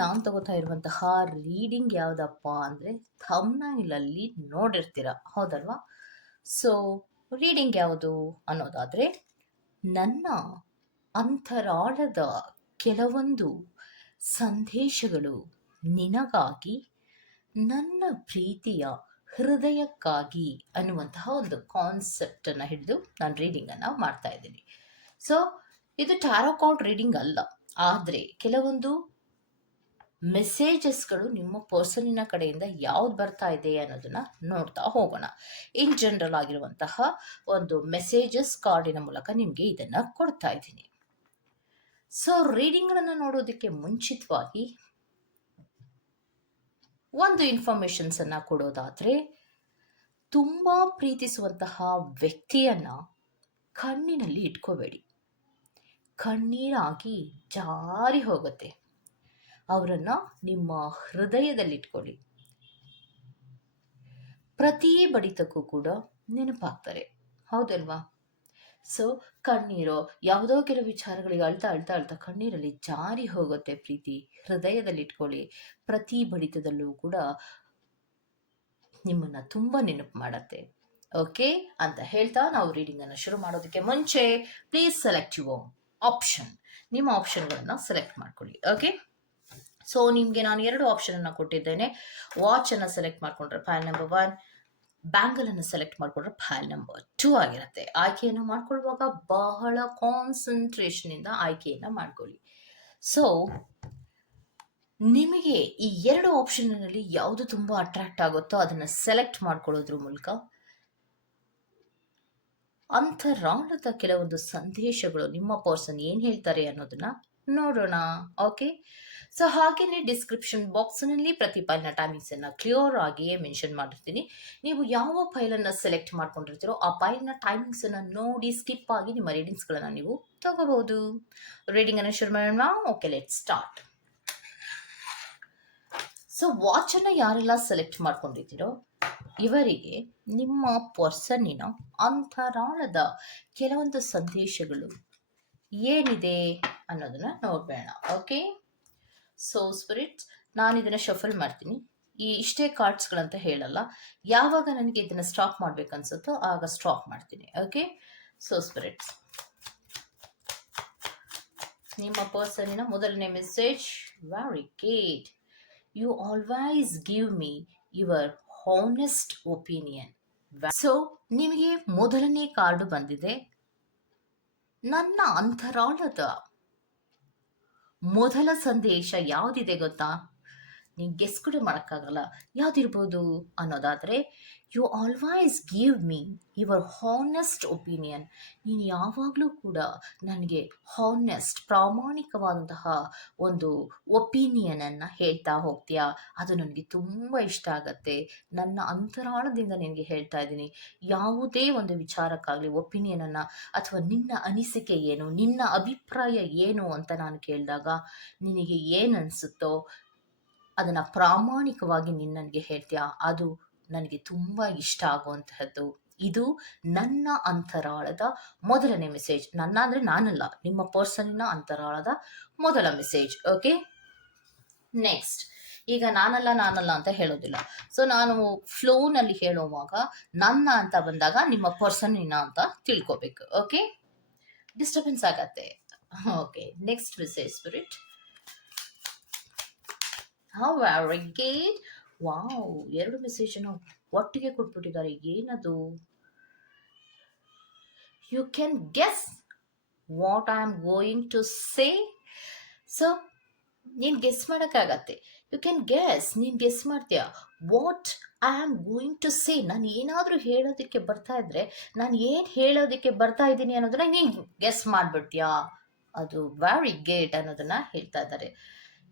ನಾನು ತಗೋತಾ ಇರುವಂತಹ ರೀಡಿಂಗ್ ಯಾವುದಪ್ಪ ಅಂದರೆ ಥಮ್ನೈಲಲ್ಲಿ ನೋಡಿರ್ತೀರ, ಹೌದಲ್ವಾ? ಸೊ ರೀಡಿಂಗ್ ಯಾವುದು ಅನ್ನೋದಾದರೆ ನನ್ನ ಅಂತರಾಳದ ಕೆಲವೊಂದು ಸಂದೇಶಗಳು ನಿನಗಾಗಿ, ನನ್ನ ಪ್ರೀತಿಯ ಹೃದಯಕ್ಕಾಗಿ ಅನ್ನುವಂತಹ ಒಂದು ಕಾನ್ಸೆಪ್ಟನ್ನು ಹಿಡಿದು ನಾನು ರೀಡಿಂಗನ್ನು ಮಾಡ್ತಾ ಇದ್ದೀನಿ ಸೊ ಇದು ಟ್ಯಾರೋ ಕಾರ್ಡ್ ರೀಡಿಂಗ್ ಅಲ್ಲ, ಆದರೆ ಕೆಲವೊಂದು ಮೆಸೇಜಸ್ಗಳು ನಿಮ್ಮ ಪರ್ಸನಿನ ಕಡೆಯಿಂದ ಯಾವ್ದು ಬರ್ತಾ ಇದೆ ಅನ್ನೋದನ್ನ ನೋಡ್ತಾ ಹೋಗೋಣ. ಇನ್ ಜನರಲ್ ಆಗಿರುವಂತಹ ಒಂದು ಮೆಸೇಜಸ್ ಕಾರ್ಡಿನ ಮೂಲಕ ನಿಮಗೆ ಇದನ್ನ ಕೊಡ್ತಾ ಇದ್ದೀನಿ. ಸೊ ರೀಡಿಂಗ್ಗಳನ್ನು ನೋಡೋದಕ್ಕೆ ಮುಂಚಿತವಾಗಿ ಒಂದು ಇನ್ಫಾರ್ಮೇಶನ್ಸ್ ಅನ್ನ ಕೊಡೋದಾದ್ರೆ, ತುಂಬಾ ಪ್ರೀತಿಸುವಂತಹ ವ್ಯಕ್ತಿಯನ್ನ ಕಣ್ಣಿನಲ್ಲಿ ಇಟ್ಕೋಬೇಡಿ. ಕಣ್ಣೀರಾಗಿ ಜಾರಿ ಹೋಗುತ್ತೆ. ಅವರನ್ನ ನಿಮ್ಮ ಹೃದಯದಲ್ಲಿಟ್ಕೊಳ್ಳಿ. ಪ್ರತಿ ಬಡಿತಕ್ಕೂ ಕೂಡ ನೆನಪಾಗ್ತಾರೆ. ಹೌದಲ್ವಾ? ಸೊ ಕಣ್ಣೀರು, ಯಾವುದೋ ಕೆಲವು ವಿಚಾರಗಳಿಗೆ ಅಳ್ತಾ ಅಳ್ತಾ ಅಳ್ತಾ ಕಣ್ಣೀರಲ್ಲಿ ಜಾರಿ ಹೋಗುತ್ತೆ ಪ್ರೀತಿ. ಹೃದಯದಲ್ಲಿ ಇಟ್ಕೊಳ್ಳಿ ಪ್ರತಿ ಬಡಿತದಲ್ಲೂ ಕೂಡ ನಿಮ್ಮನ್ನ ತುಂಬಾ ನೆನಪು ಮಾಡತ್ತೆ. ಓಕೆ ಅಂತ ಹೇಳ್ತಾ ನಾವು ರೀಡಿಂಗ್ ಅನ್ನು ಶುರು ಮಾಡೋದಕ್ಕೆ ಮುಂಚೆ ಪ್ಲೀಸ್ ಸೆಲೆಕ್ಟ್ ಯುವ ಆಪ್ಷನ್ ನಿಮ್ಮ ಆಪ್ಷನ್ಗಳನ್ನು ಸೆಲೆಕ್ಟ್ ಮಾಡ್ಕೊಳ್ಳಿ. ಓಕೆ ಸೊ ನಿಮಗೆ ನಾನು ಎರಡು ಆಪ್ಷನ್ ಅನ್ನು ಕೊಟ್ಟಿದ್ದೇನೆ. ವಾಚ್ ಅನ್ನು ಸೆಲೆಕ್ಟ್ ಮಾಡ್ಕೊಂಡ್ರೆ ಫೈಲ್ ನಂಬರ್ ಒನ್ ಬ್ಯಾಂಗಲ್ ಅನ್ನು ಸೆಲೆಕ್ಟ್ ಮಾಡ್ಕೊಂಡ್ರೆ ಫೈಲ್ ನಂಬರ್ ಟೂ ಆಗಿರುತ್ತೆ. ಆಯ್ಕೆಯನ್ನು ಮಾಡ್ಕೊಳ್ಳುವಾಗ ಬಹಳ ಕಾನ್ಸಂಟ್ರೇಷನ್ ಇಂದ ಆಯ್ಕೆಯನ್ನ ಮಾಡ್ಕೊಳ್ಳಿ. ಸೊ ನಿಮಗೆ ಈ ಎರಡು ಆಪ್ಷನ್ನಲ್ಲಿ ಯಾವುದು ತುಂಬಾ ಅಟ್ರಾಕ್ಟ್ ಆಗುತ್ತೋ ಅದನ್ನ ಸೆಲೆಕ್ಟ್ ಮಾಡ್ಕೊಳ್ಳೋದ್ರ ಮೂಲಕ ಅಂತರಾಳದ ಕೆಲವೊಂದು ಸಂದೇಶಗಳು ನಿಮ್ಮ ಪರ್ಸನ್ ಏನು ಹೇಳ್ತಾರೆ ಅನ್ನೋದನ್ನ ನೋಡೋಣ. ಓಕೆ ಸೊ ಹಾಗೆಯೇ ಡಿಸ್ಕ್ರಿಪ್ಷನ್ ಬಾಕ್ಸ್ನಲ್ಲಿ ಪ್ರತಿ ಫೈಲ್ನ ಟೈಮಿಂಗ್ಸ್ ಅನ್ನ ಕ್ಲಿಯರ್ ಆಗಿಯೇ ಮೆನ್ಷನ್ ಮಾಡಿರ್ತೀನಿ. ನೀವು ಯಾವ ಫೈಲನ್ನು ಸೆಲೆಕ್ಟ್ ಮಾಡ್ಕೊಂಡಿರ್ತೀರೋ ಆ ಫೈಲ್ನ ಟೈಮಿಂಗ್ಸ್ ಅನ್ನ ನೋಡಿ ಸ್ಕಿಪ್ ಆಗಿ ನಿಮ್ಮ ರೀಡಿಂಗ್ಸ್ಗಳನ್ನು ನೀವು ತಗೋಬಹುದು. ರೀಡಿಂಗ್ ಅನ್ನು ಶುರು ಮಾಡೋಣ. Okay let start so watch ಅನ್ನ ಯಾರೆಲ್ಲ ಸೆಲೆಕ್ಟ್ ಮಾಡ್ಕೊಂಡಿದ್ದೀರೋ ಇವರಿಗೆ ನಿಮ್ಮ ಪರ್ಸನ್ನಿನ ಅಂತರಾಳದ ಕೆಲವೊಂದು ಸಂದೇಶಗಳು ಏನಿದೆ ಅನ್ನೋದನ್ನ ನೋಡ್ಬೇಡ ಓಕೆ ಸೊ ಸ್ಪಿರಿಟ್ ನಾನು ಇದನ್ನ ಶಫಲ್ ಮಾಡ್ತೀನಿ. ಈ ಇಷ್ಟೇ ಕಾರ್ಡ್ಸ್ಗಳಂತ ಹೇಳಲ್ಲ. ಯಾವಾಗ ನನಗೆ ಇದನ್ನ ಸ್ಟಾಪ್ ಮಾಡ್ಬೇಕು ಅನ್ಸುತ್ತೋ ಆಗ ಸ್ಟಾಪ್ ಮಾಡ್ತೀನಿ ಓಕೆ ಸೊ ಸ್ಪಿರಿಟ್ಸ್ ನಿಮ್ಮ ಪರ್ಸನಿನ ಮೊದಲನೇ message very great you always give me your honest opinion so ನಿಮಗೆ ಮೊದಲನೇ ಕಾರ್ಡು ಬಂದಿದೆ. ನನ್ನ ಅಂತರಾಳದ. ಮೊದಲ ಸಂದೇಶ ಯಾವುದಿದೆ ಗೊತ್ತಾ? ನೀವು ಗೆಸ್ ಕೂಡ ಮಾಡೋಕ್ಕಾಗಲ್ಲ. ಯಾವ್ದಿರ್ಬೋದು ಅನ್ನೋದಾದರೆ you always give me your honest opinion ನೀನು ಯಾವಾಗಲೂ ಕೂಡ ನನಗೆ ಹಾನೆಸ್ಟ್ ಪ್ರಾಮಾಣಿಕವಾದಂತಹ ಒಂದು ಒಪಿನಿಯನನ್ನು ಹೇಳ್ತಾ ಹೋಗ್ತೀಯಾ? ಅದು ನನಗೆ ತುಂಬ ಇಷ್ಟ ಆಗತ್ತೆ. ನನ್ನ ಅಂತರಾಳದಿಂದ ನಿನಗೆ ಹೇಳ್ತಾ ಇದ್ದೀನಿ. ಯಾವುದೇ ಒಂದು ವಿಚಾರಕ್ಕಾಗಲಿ ಒಪಿನಿಯನನ್ನು ಅಥವಾ ನಿನ್ನ ಅನಿಸಿಕೆ ಏನು, ನಿನ್ನ ಅಭಿಪ್ರಾಯ ಏನು ಅಂತ ನಾನು ಕೇಳಿದಾಗ ನಿನಗೆ ಏನು ಅನಿಸುತ್ತೋ ಅದನ್ನು ಪ್ರಾಮಾಣಿಕವಾಗಿ ನೀನು ನನಗೆ ಹೇಳ್ತೀಯಾ? ಅದು ನನಗೆ ತುಂಬ ಇಷ್ಟ ಆಗುವಂತಹದ್ದು ಇದು ನನ್ನ ಅಂತರಾಳದ ಮೊದಲನೇ ಮೆಸೇಜ್ ನನ್ನ ಅಂದರೆ ನಾನಲ್ಲ, ನಿಮ್ಮ ಪರ್ಸನ್ನ ಅಂತರಾಳದ ಮೊದಲ ಮೆಸೇಜ್ ಓಕೆ ನೆಕ್ಸ್ಟ್ ಈಗ ನಾನಲ್ಲ ನಾನಲ್ಲ ಅಂತ ಹೇಳೋದಿಲ್ಲ. ಸೊ ನಾನು ಫ್ಲೋನಲ್ಲಿ ಹೇಳುವಾಗ ನನ್ನ ಅಂತ ಬಂದಾಗ ನಿಮ್ಮ ಪರ್ಸನ್ನಿನ ಅಂತ ತಿಳ್ಕೊಬೇಕು. ಓಕೆ ಡಿಸ್ಟರ್ಬೆನ್ಸ್ ಆಗತ್ತೆ. Okay next message spirit how very great wow, ಎರಡು ಮೆಸೇಜನ್ನು ಒಟ್ಟಿಗೆ ಕೊಟ್ಬಿಟ್ಟಿದ್ದಾರೆ. ಏನದು? You can guess what I am going to say so ನೀನು ಗೆಸ್ ಮಾಡೋಕ್ಕಾಗತ್ತೆ. ಯು ಕ್ಯಾನ್ ಗೆಸ್ ನೀನು ಗೆಸ್ ಮಾಡ್ತೀಯ? What I am going to say ನಾನು ಏನಾದರೂ ಹೇಳೋದಕ್ಕೆ ಬರ್ತಾ ಇದ್ರೆ, ನಾನು ಏನು ಹೇಳೋದಕ್ಕೆ ಬರ್ತಾ ಇದ್ದೀನಿ ಅನ್ನೋದನ್ನ ನೀನು ಗೆಸ್ ಮಾಡಿಬಿಡ್ತೀಯಾ? ಅದು ವೆರಿ ಗೇಟ್ ಅನ್ನೋದನ್ನ ಹೇಳ್ತಾ ಇದ್ದಾರೆ.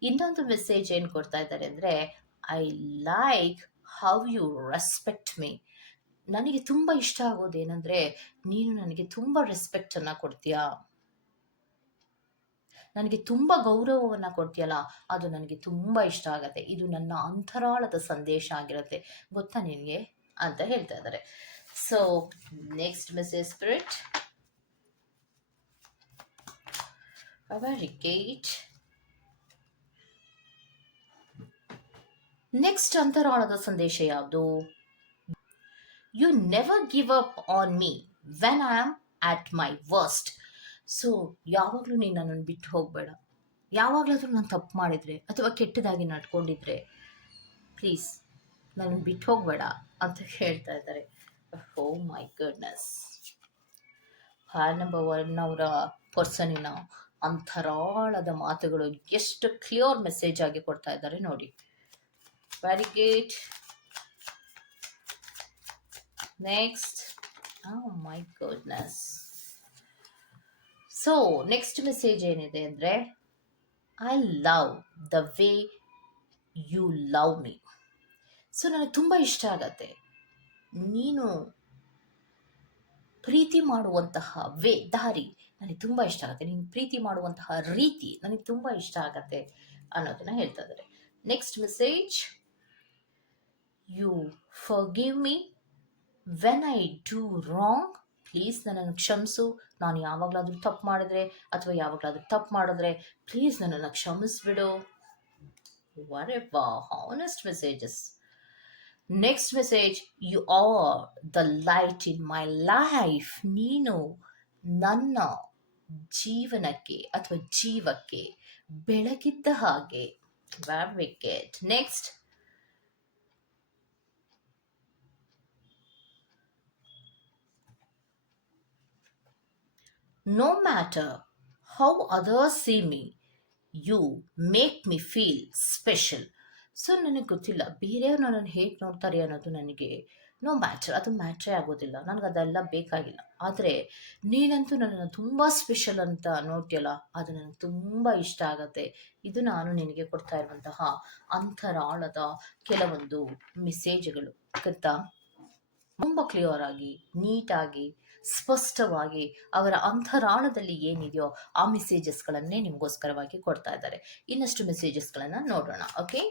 ಇನ್ನೊಂದು ಮೆಸೇಜ್ ಏನು ಕೊಡ್ತಾ ಇದ್ದಾರೆ ಅಂದರೆ I like how you respect me ನನಗೆ ತುಂಬ ಇಷ್ಟ ಆಗೋದೇನೆಂದರೆ ನೀನು ನನಗೆ ತುಂಬ ರೆಸ್ಪೆಕ್ಟನ್ನು ಕೊಡ್ತೀಯಾ? ನನಗೆ ತುಂಬ ಗೌರವವನ್ನು ಕೊಡ್ತೀಯಲ್ಲ, ಅದು ನನಗೆ ತುಂಬ ಇಷ್ಟ ಆಗತ್ತೆ. ಇದು ನನ್ನ ಅಂತರಾಳದ ಸಂದೇಶ ಆಗಿರುತ್ತೆ. ಗೊತ್ತಾ ನಿನಗೆ? ಅಂತ ಹೇಳ್ತಾ ಇದ್ದಾರೆ. So next message spirit very next ಅಂತರಾಳದ ಸಂದೇಶ ಯಾವುದು? You never give up on me when I am at my worst so ಯಾವಾಗಲೂ ನೀನು ನನ್ನನ್ನು ಬಿಟ್ಟು ಹೋಗಬೇಡ. ಯಾವಾಗಲಾದರೂ ನಾನು ತಪ್ಪು ಮಾಡಿದರೆ ಅಥವಾ ಕೆಟ್ಟದಾಗಿ ನಡ್ಕೊಂಡಿದ್ರೆ ಪ್ಲೀಸ್ ನನ್ನನ್ನು ಬಿಟ್ಟು ಹೋಗಬೇಡ ಅಂತ ಹೇಳ್ತಾ ಇದ್ದಾರೆ. Oh my ಗಡ್ನೆಸ್ R number one ಅವರ ಪರ್ಸನಿನ ಅಂಥರಾಳದ ಮಾತುಗಳು ಎಷ್ಟು ಕ್ಲಿಯರ್ ಮೆಸೇಜ್ ಆಗಿ ಕೊಡ್ತಾ ಇದ್ದಾರೆ ನೋಡಿ. Very next. Oh my goodness. So next message ಏನಿದೆ ಅಂದರೆ I love the way you love me so ನನಗೆ ತುಂಬ ಇಷ್ಟ ಆಗತ್ತೆ. ನೀನು ಪ್ರೀತಿ ಮಾಡುವಂತಹ ವೇ ದಾರಿ ನನಗೆ ತುಂಬ ಇಷ್ಟ ಆಗುತ್ತೆ. ನೀನು ಪ್ರೀತಿ ಮಾಡುವಂತಹ ರೀತಿ ನನಗೆ ತುಂಬ ಇಷ್ಟ ಆಗತ್ತೆ ಅನ್ನೋದನ್ನ ಹೇಳ್ತಾ ಇದ್ದಾರೆ. Next message you forgive me when I do wrong please ನನ್ನನ್ನು ಕ್ಷಮಿಸು. ನಾನು ಯಾವಾಗಲಾದರೂ ತಪ್ಪು ಮಾಡಿದ್ರೆ ಅಥವಾ ಯಾವಾಗಲಾದರೂ ತಪ್ಪು ಮಾಡಿದ್ರೆ ಪ್ಲೀಸ್ ನನ್ನನ್ನು ಕ್ಷಮಿಸ್ಬಿಡು. ವರೆ ವಾ honest messages next message you are the light in my life ನೀನು ನನ್ನ ಜೀವನಕ್ಕೆ ಅಥವಾ ಜೀವಕ್ಕೆ ಬೆಳಗಿದ್ದ ಹಾಗೆ. Wicket next no matter how others see me, you make me feel special so ನನಗೆ ಗೊತ್ತಿಲ್ಲ. ಬೇರೆಯವ್ರು ನನ್ನನ್ನು ಹೇಗೆ ನೋಡ್ತಾರೆ ಅನ್ನೋದು ನನಗೆ ನೋ ಮ್ಯಾಟ್ರ್ ಅದು ಮ್ಯಾಟ್ರೇ ಆಗೋದಿಲ್ಲ. ನನಗೆ ಅದೆಲ್ಲ ಬೇಕಾಗಿಲ್ಲ. ಆದರೆ ನೀನಂತೂ ನನ್ನನ್ನು ತುಂಬ ಸ್ಪೆಷಲ್ ಅಂತ ನೋಡ್ತೀಯಲ್ಲ ಅದು ನನಗೆ ತುಂಬ ಇಷ್ಟ ಆಗತ್ತೆ. ಇದು ನಾನು ನಿನಗೆ ಕೊಡ್ತಾ ಇರುವಂತಹ ಅಂತರಾಳದ ಕೆಲವೊಂದು ಮೆಸೇಜ್ಗಳು ಗೊತ್ತಾ? ತುಂಬ ಕ್ಲಿಯರ್ ಆಗಿ ನೀಟಾಗಿ ಸ್ಪಷ್ಟವಾಗಿ ಅವರ ಅಂತರಾಳದಲ್ಲಿ ಏನಿದೆಯೋ ಆ ಮೆಸೇಜಸ್ಗಳನ್ನೇ ನಿಮಗೋಸ್ಕರವಾಗಿ ಕೊಡ್ತಾ ಇದ್ದಾರೆ. ಇನ್ನಷ್ಟು ಮೆಸೇಜಸ್ಗಳನ್ನು ನೋಡೋಣ ಓಕೆ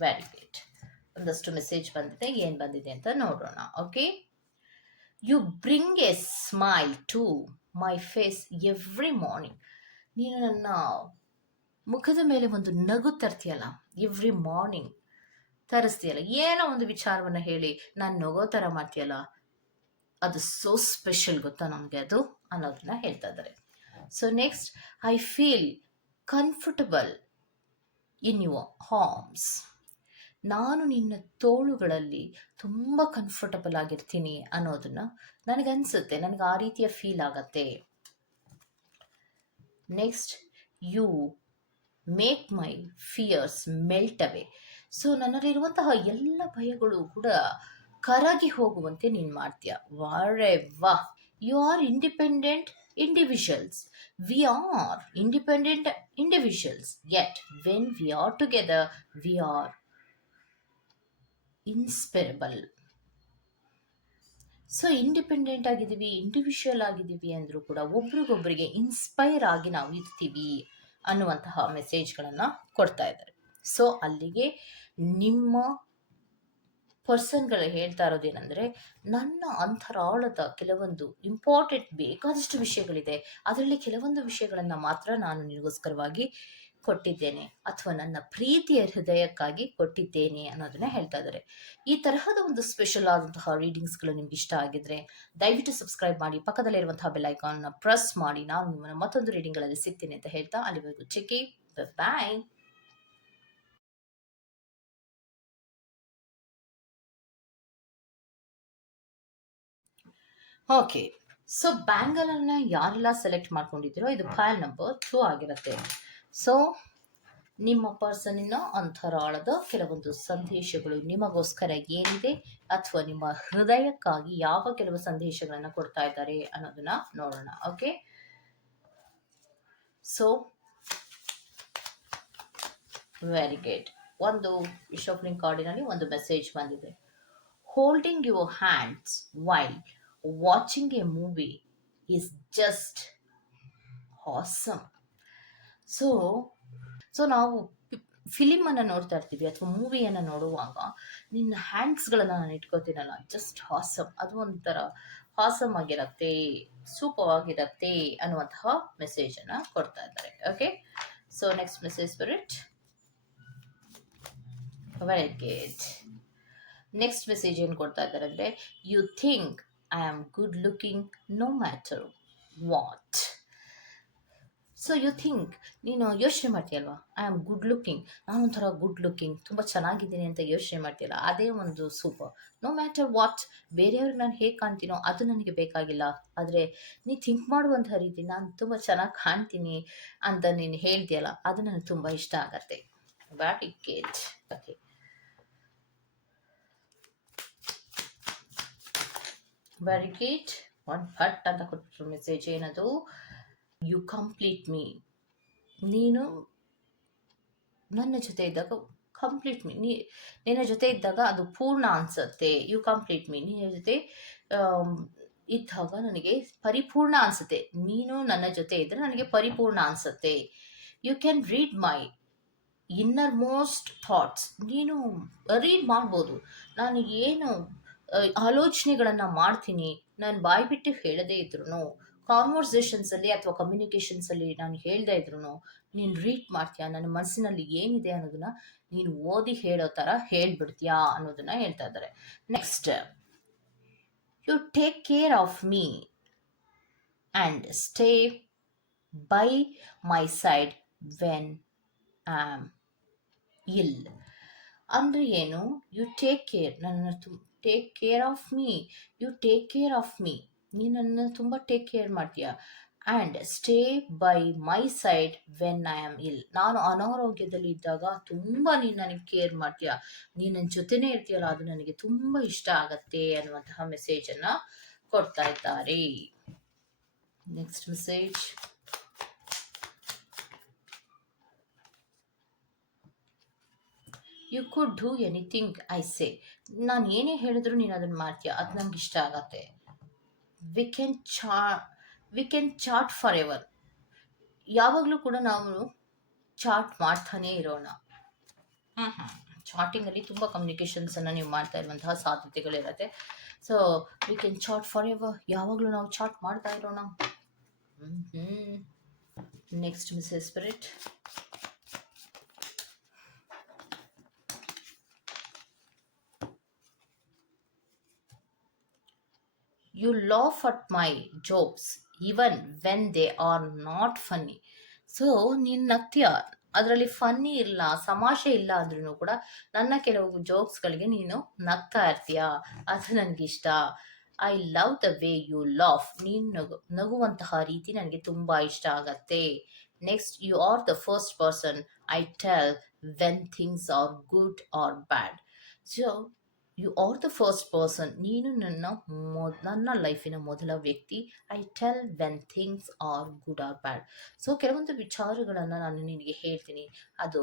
ವೆರಿ ಗುಡ್ ಒಂದಷ್ಟು ಮೆಸೇಜ್ ಬಂದಿದೆ, ಏನು ಬಂದಿದೆ ಅಂತ ನೋಡೋಣ okay you bring a smile to my face every morning ನೀನು ನನ್ನ ಮುಖದ ಮೇಲೆ ಒಂದು ನಗು ತರ್ತೀಯಲ್ಲ ಎವ್ರಿ ಮಾರ್ನಿಂಗ್ ತರಿಸ್ತೀಯಲ್ಲ? ಏನೋ ಒಂದು ವಿಚಾರವನ್ನು ಹೇಳಿ, ನಾನು ನಗೋ ಥರ ಮಾಡ್ತೀಯಲ್ಲ? ಅದು ಸೋ ಸ್ಪೆಷಲ್ ಗೊತ್ತಾ ನಮಗೆ ಅದು ಅನ್ನೋದನ್ನ ಹೇಳ್ತಾ ಇದ್ದಾರೆ. So next I feel comfortable in your arms ನಾನು ನಿನ್ನ ತೋಳುಗಳಲ್ಲಿ ತುಂಬ ಕಂಫರ್ಟಬಲ್ ಆಗಿರ್ತೀನಿ ಅನ್ನೋದನ್ನ ನನಗನ್ಸುತ್ತೆ, ನನಗೆ ಆ ರೀತಿಯ ಫೀಲ್ ಆಗತ್ತೆ. Next you make my fears melt away so ನನ್ನಲ್ಲಿರುವಂತಹ ಎಲ್ಲ ಭಯಗಳು ಕೂಡ ಕರಗಿ ಹೋಗುವಂತೆ ನೀನು ಮಾಡ್ತೀಯ. ವಾರೆ ವಾ. You are independent individuals we are independent individuals yet when we are together we are inseparable so independent ಆಗಿದ್ದೀವಿ ಇಂಡಿವಿಜುವಲ್ ಆಗಿದ್ದೀವಿ ಅಂದರೂ ಕೂಡ ಒಬ್ರಿಗೊಬ್ಬರಿಗೆ ಇನ್ಸ್ಪೈರ್ ಆಗಿ ನಾವು ಇರ್ತೀವಿ ಅನ್ನುವಂತಹ ಮೆಸೇಜ್ಗಳನ್ನು ಕೊಡ್ತಾ ಇದ್ದಾರೆ. ಸೊ ಅಲ್ಲಿಗೆ ನಿಮ್ಮ ಪರ್ಸನ್ಗಳು ಹೇಳ್ತಾ ಇರೋದೇನೆಂದರೆ ನನ್ನ ಅಂತರಾಳದ ಕೆಲವೊಂದು ಇಂಪಾರ್ಟೆಂಟ್ ಬೇಕಾದಷ್ಟು ವಿಷಯಗಳಿದೆ. ಅದರಲ್ಲಿ ಕೆಲವೊಂದು ವಿಷಯಗಳನ್ನು ಮಾತ್ರ ನಾನು ನಿಮಗೋಸ್ಕರವಾಗಿ ಕೊಟ್ಟಿದ್ದೇನೆ ಅಥವಾ ನನ್ನ ಪ್ರೀತಿಯ ಹೃದಯಕ್ಕಾಗಿ ಕೊಟ್ಟಿದ್ದೇನೆ ಅನ್ನೋದನ್ನ ಹೇಳ್ತಾ ಇದ್ದಾರೆ. ಈ ತರಹದ ಒಂದು ಸ್ಪೆಷಲ್ ಆದಂತಹ ರೀಡಿಂಗ್ಸ್ಗಳು ನಿಮ್ಗೆ ಇಷ್ಟ ಆಗಿದ್ರೆ ದಯವಿಟ್ಟು ಸಬ್ಸ್ಕ್ರೈಬ್ ಮಾಡಿ ಪಕ್ಕದಲ್ಲಿರುವಂತಹ ಬೆಲ್ ಐಕಾನ್ನ ಪ್ರೆಸ್ ಮಾಡಿ. ನಾನು ನಿಮ್ಮನ್ನು ಮತ್ತೊಂದು ರೀಡಿಂಗ್ಗಳಲ್ಲಿ ಸಿಗ್ತೀನಿ ಅಂತ ಹೇಳ್ತಾ ಅಲ್ಲಿವರೆಗೂ. ಚೆಕಿ ಬಾಯ್ ಓಕೆ ಸೊ ಬ್ಯಾಂಗಲನ್ನು ಯಾರೆಲ್ಲ ಸೆಲೆಕ್ಟ್ ಮಾಡ್ಕೊಂಡಿದ್ದೀರೋ ಇದು ಫೈಲ್ ನಂಬರ್ ಟೂ ಆಗಿರುತ್ತೆ. ಸೊ ನಿಮ್ಮ ಪರ್ಸನಿನ ಅಂತರಾಳದ ಕೆಲವೊಂದು ಸಂದೇಶಗಳು ನಿಮಗೋಸ್ಕರ ಏನಿದೆ ಅಥವಾ ನಿಮ್ಮ ಹೃದಯಕ್ಕಾಗಿ ಯಾವ ಕೆಲವು ಸಂದೇಶಗಳನ್ನು ಕೊಡ್ತಾ ಇದ್ದಾರೆ ಅನ್ನೋದನ್ನ ನೋಡೋಣ. ಓಕೆ ಸೊ ವೆರಿ ಗುಡ್ ಒಂದು ವಿಶೋಫ್ಲಿಂಗ್ ಕಾರ್ಡಿನಲ್ಲಿ ಒಂದು ಮೆಸೇಜ್ ಬಂದಿದೆ. Holding your hands while watching a movie is just awesome so so ನಾವು ಫಿಲಿಮನ್ನು ನೋಡ್ತಾ ಇರ್ತೀವಿ ಅಥವಾ ಮೂವಿಯನ್ನು ನೋಡುವಾಗ, ನಿನ್ನ ಹ್ಯಾಂಡ್ಸ್ಗಳನ್ನು ನಾನು ಇಟ್ಕೋತೀನಲ್ಲ ಜಸ್ಟ್ ಹಾಸಮ್ ಅದು ಒಂಥರ ಹಾಸಮ್ ಆಗಿರತ್ತೆ ಸೂಪವಾಗಿರತ್ತೆ ಅನ್ನುವಂತಹ ಮೆಸೇಜನ್ನು ಕೊಡ್ತಾ ಇದ್ದಾರೆ. ಓಕೆ ಸೊ ನೆಕ್ಸ್ಟ್ ಮೆಸೇಜ್ ಬರಿಟ್ ವೆರಿ ಗುಡ್ ನೆಕ್ಸ್ಟ್ ಮೆಸೇಜ್ ಏನು ಕೊಡ್ತಾ ಇದ್ದಾರೆ ಅಂದರೆ you think I am good looking no matter what. So you think ನೀನು ಯೋಚನೆ ಮಾಡ್ತೀಯಲ್ವಾ? ಐ ಆಮ್ ಗುಡ್ ಲುಕಿಂಗ್ ನಾನೊಂಥರ ಗುಡ್ ಲುಕಿಂಗ್ ತುಂಬ ಚೆನ್ನಾಗಿದ್ದೀನಿ ಅಂತ ಯೋಚನೆ ಮಾಡ್ತೀಯಲ್ಲ? ಅದೇ ಒಂದು ಸೂಪರ್ ನೋ ಮ್ಯಾಟರ್ ವಾಟ್ ಬೇರೆಯವ್ರಿಗೆ ನಾನು ಹೇಗೆ ಕಾಣ್ತೀನೋ ಅದು ನನಗೆ ಬೇಕಾಗಿಲ್ಲ. ಆದರೆ ನೀ ಥಿಂಕ್ ಮಾಡುವಂಥ ರೀತಿ ನಾನು ತುಂಬ ಚೆನ್ನಾಗಿ ಕಾಣ್ತೀನಿ ಅಂತ ನೀನು ಹೇಳ್ತೀಯಲ್ಲ, ಅದು ನನಗೆ ತುಂಬ ಇಷ್ಟ ಆಗತ್ತೆ. But it okay very good one ಫಟ್ ಅಂತ ಕೊಟ್ಟರು ಮೆಸೇಜ್ ಏನದು? ಯು ಕಂಪ್ಲೀಟ್ ಮೀ ನೀನು ನನ್ನ ಜೊತೆ ಇದ್ದಾಗ ಕಂಪ್ಲೀಟ್ ಮೀ ನೀ ನಿನ್ನ ಜೊತೆ ಇದ್ದಾಗ ಅದು ಪೂರ್ಣ ಅನಿಸುತ್ತೆ. ಯು ಕಂಪ್ಲೀಟ್ ಮೀ ನಿನ್ನ ಜೊತೆ ಇದ್ದಾಗ ನನಗೆ ಪರಿಪೂರ್ಣ ಅನಿಸುತ್ತೆ. ನೀನು ನನ್ನ ಜೊತೆ ಇದ್ದರೆ ನನಗೆ ಪರಿಪೂರ್ಣ ಅನಿಸುತ್ತೆ. You can read my innermost thoughts ನೀನು ರೀಡ್ ಮಾಡ್ಬೋದು. ನಾನು ಏನು ಆಲೋಚನೆಗಳನ್ನು ಮಾಡ್ತೀನಿ. ನಾನು ಬಾಯಿ ಬಿಟ್ಟು ಹೇಳದೇ ಇದ್ರು ಕಾನ್ವರ್ಸೇಷನ್ಸಲ್ಲಿ ಅಥವಾ ಕಮ್ಯುನಿಕೇಷನ್ಸಲ್ಲಿ ನಾನು ಹೇಳ್ದೇ ಇದ್ರು ನೀನು ರೀಡ್ ಮಾಡ್ತೀಯಾ? ನನ್ನ ಮನಸ್ಸಿನಲ್ಲಿ ಏನಿದೆ ಅನ್ನೋದನ್ನ ನೀನು ಓದಿ ಹೇಳೋ ಥರ ಹೇಳ್ಬಿಡ್ತೀಯಾ ಅನ್ನೋದನ್ನ ಹೇಳ್ತಾ ಇದ್ದಾರೆ. Next you take care of me and stay by my side when am ill ಅಂದರೆ ಏನು? ಯು ಟೇಕ್ ಕೇರ್ ನನ್ನ take care of me you take care of me ನೀನನ್ನು ನನ್ನ ತುಂಬ ಟೇಕ್ ಕೇರ್ ಮಾಡ್ತೀಯ? And stay by my side when I am ill ನಾನು ಅನಾರೋಗ್ಯದಲ್ಲಿ ಇದ್ದಾಗ ತುಂಬ ನೀನು ನನಗೆ ಕೇರ್ ಮಾಡ್ತೀಯ? ನೀನು ನನ್ನ ಜೊತೆನೇ ಇರ್ತೀಯಲ್ಲ, ಅದು ನನಗೆ ತುಂಬ ಇಷ್ಟ ಆಗತ್ತೆ ಅನ್ನುವಂತಹ ಮೆಸೇಜನ್ನು ಕೊಡ್ತಾ ಇದ್ದಾರೆ. Next message you could do anything I say ನಾನು ಏನೇ ಹೇಳಿದ್ರು ನೀನು ಅದನ್ನು ಮಾಡ್ತೀಯ? ಅದು ನಂಗೆ ಇಷ್ಟ ಆಗತ್ತೆ. ವಿ ಕ್ಯಾನ್ ಚಾ we can chat forever ಯಾವಾಗಲೂ ಕೂಡ ನಾವು ಚಾಟ್ ಮಾಡ್ತಾನೇ ಇರೋಣ. ಚಾಟಿಂಗಲ್ಲಿ ತುಂಬ ಕಮ್ಯುನಿಕೇಷನ್ಸನ್ನು ನೀವು ಮಾಡ್ತಾ ಇರುವಂತಹ ಸಾಧ್ಯತೆಗಳಿರುತ್ತೆ. So we can chat forever ಯಾವಾಗಲೂ ನಾವು ಚಾಟ್ ಮಾಡ್ತಾ ಇರೋಣ. Next miss spirit you laugh at my jokes even when they are not funny so ನೀನು ನಗ್ತೀಯ? ಅದರಲ್ಲಿ ಫನ್ನಿ ಇಲ್ಲ ಸಮಾಷೆ ಇಲ್ಲ ಅಂದ್ರೂ ಕೂಡ ನನ್ನ ಕೆಲವು ಜೋಕ್ಸ್ಗಳಿಗೆ ನೀನು ನಗ್ತಾ ಇರ್ತೀಯ. ಅದು ನನಗಿಷ್ಟ. I love the way you laugh ನೀನು ನಗು, ನಗುವಂತಹ ರೀತಿ ನನಗೆ ತುಂಬ ಇಷ್ಟ ಆಗತ್ತೆ. Next you are the first person I tell when things are good or bad so you are the first person ನೀನು ನನ್ನ ಮೊ, ನನ್ನ ಲೈಫಿನ ಮೊದಲ ವ್ಯಕ್ತಿ. I tell when things are good or bad so ಕೆಲವೊಂದು ವಿಚಾರಗಳನ್ನು ನಾನು ನಿನಗೆ ಹೇಳ್ತೀನಿ. ಅದು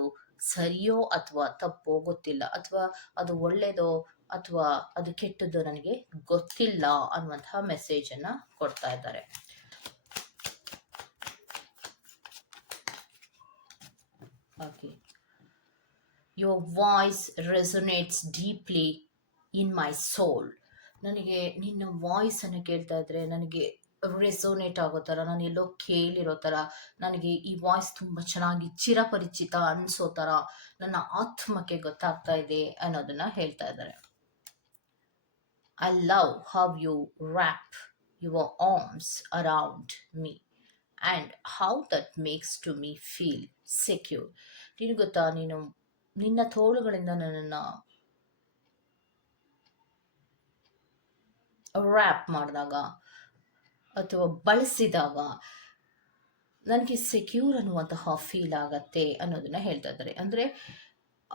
ಸರಿಯೋ ಅಥವಾ ತಪ್ಪೋ ಗೊತ್ತಿಲ್ಲ. ಅಥವಾ ಅದು ಒಳ್ಳೆಯದೋ ಅಥವಾ ಅದು ಕೆಟ್ಟದ್ದು ನನಗೆ ಗೊತ್ತಿಲ್ಲ ಅನ್ನುವಂತಹ ಮೆಸೇಜನ್ನು ಕೊಡ್ತಾ ಇದ್ದಾರೆ. Okay your voice resonates deeply in my soul. ನನಗೆ ನಿನ್ನ ವಾಯ್ಸನ್ನು ಕೇಳ್ತಾ ಇದ್ರೆ ನನಗೆ ರೆಸೋನೇಟ್ ಆಗೋ ಥರ, ನಾನು ಎಲ್ಲೋ ಕೇಳಿರೋ ಥರ, ನನಗೆ ಈ ವಾಯ್ಸ್ ತುಂಬ ಚೆನ್ನಾಗಿ ಚಿರಪರಿಚಿತ ಅನಿಸೋ ಥರ ನನ್ನ ಆತ್ಮಕ್ಕೆ ಗೊತ್ತಾಗ್ತಾ ಇದೆ ಅನ್ನೋದನ್ನ ಹೇಳ್ತಾ ಇದ್ದಾರೆ. I love how you wrap your arms around me and how that makes to me feel secure ನಿನಗೆ ಗೊತ್ತಾ, ನೀನು ನಿನ್ನ ತೋಳುಗಳಿಂದ ನನ್ನನ್ನು ರ್ಯಾಪ್ ಮಾಡಿದಾಗ ಅಥವಾ ಬಳಸಿದಾಗ ನನಗೆ ಸೆಕ್ಯೂರ್ ಅನ್ನುವಂತಹ ಫೀಲ್ ಆಗತ್ತೆ ಅನ್ನೋದನ್ನ ಹೇಳ್ತಾ ಇದ್ದಾರೆ. ಅಂದರೆ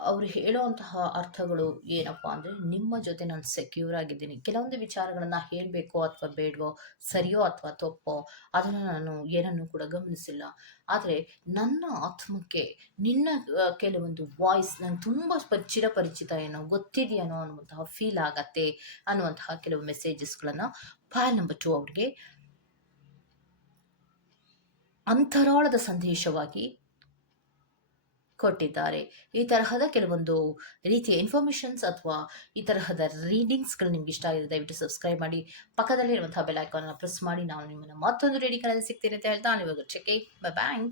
ಅವರು ಹೇಳುವಂತಹ ಅರ್ಥಗಳು ಏನಪ್ಪ ಅಂದರೆ, ನಿಮ್ಮ ಜೊತೆ ನಾನು ಸೆಕ್ಯೂರ್ ಆಗಿದ್ದೀನಿ. ಕೆಲವೊಂದು ವಿಚಾರಗಳನ್ನು ಹೇಳಬೇಕೋ ಅಥವಾ ಬೇಡವೋ, ಸರಿಯೋ ಅಥವಾ ತಪ್ಪೋ, ಅದನ್ನು ನಾನು ಏನನ್ನು ಕೂಡ ಗಮನಿಸಿಲ್ಲ. ಆದರೆ ನನ್ನ ಆತ್ಮಕ್ಕೆ, ನಿನ್ನ ಕೆಲವೊಂದು ವಾಯ್ಸ್ ನಂಗೆ ತುಂಬ ಚಿರಪರಿಚಿತ ಏನೋ ಗೊತ್ತಿದೆಯೇನೋ ಅನ್ನುವಂತಹ ಫೀಲ್ ಆಗತ್ತೆ ಅನ್ನುವಂತಹ ಕೆಲವು ಮೆಸೇಜಸ್ಗಳನ್ನು ಫೈಲ್ ನಂಬರ್ ಟು ಅವ್ರಿಗೆ ಅಂತರಾಳದ ಸಂದೇಶವಾಗಿ ಕೊಟ್ಟಿದ್ದಾರೆ. ಈ ತರಹದ ಕೆಲವೊಂದು ರೀತಿಯ ಇನ್ಫಾರ್ಮೇಷನ್ಸ್ ಅಥವಾ ಈ ತರಹದ ರೀಡಿಂಗ್ಸ್ಗಳು ನಿಮ್ಗೆ ಇಷ್ಟ ಆಗಿದೆ ದಯವಿಟ್ಟು ಸಬ್ಸ್ಕ್ರೈಬ್ ಮಾಡಿ. ಪಕ್ಕದಲ್ಲಿರುವಂತಹ ಬೆಲ್ ಐಕಾನ್ನ ಪ್ರೆಸ್ ಮಾಡಿ. ನಾನು ನಿಮ್ಮನ್ನು ಮತ್ತೊಂದು ರೀಡಿಂಗ್ಗಳಲ್ಲಿ ಸಿಗ್ತೀನಿ ಅಂತ ಹೇಳ್ತಾ ಇವಾಗ ಚೆಕ್ ಬೈ ಬ್ಯಾಂಕ್